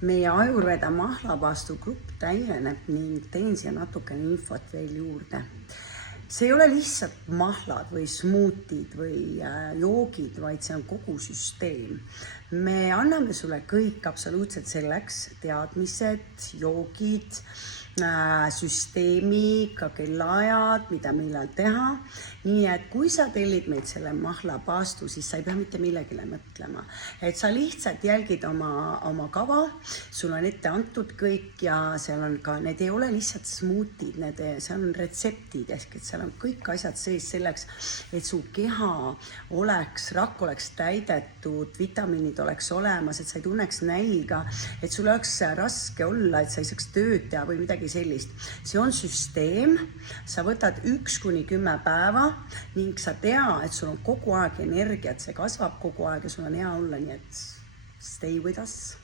Meie Ayurveda mahlapaastu grupp täieneb ning teen siia natukene infot veel juurde. See ei ole lihtsalt mahlad või smuutid või joogid, vaid see on kogu süsteem. Me anname sulle kõik absoluutselt selleks teadmised, joogid, süsteemi, ka kellaajad, mida millal teha. Nii et kui sa tellid meid selle mahlapaastu, siis sa ei pea mitte millegile mõtlema. Et sa lihtsalt jälgid oma kava, sul on ette antud kõik ja seal on ka, need ei ole lihtsalt smuutid, seal on retseptid, ehk et seal on kõik asjad sees selleks, et su keha rakk oleks täidetud, vitamiinid oleks olemas, et sa ei tunneks nälga, et sul oleks raske olla, et sa ei saaks tööd teha või midagi sellist. See on süsteem, sa võtad 1 kuni 10 päeva ning sa tea, et sul on kogu aeg energiat, see kasvab kogu aeg ja sul on hea olla, nii et stay with us.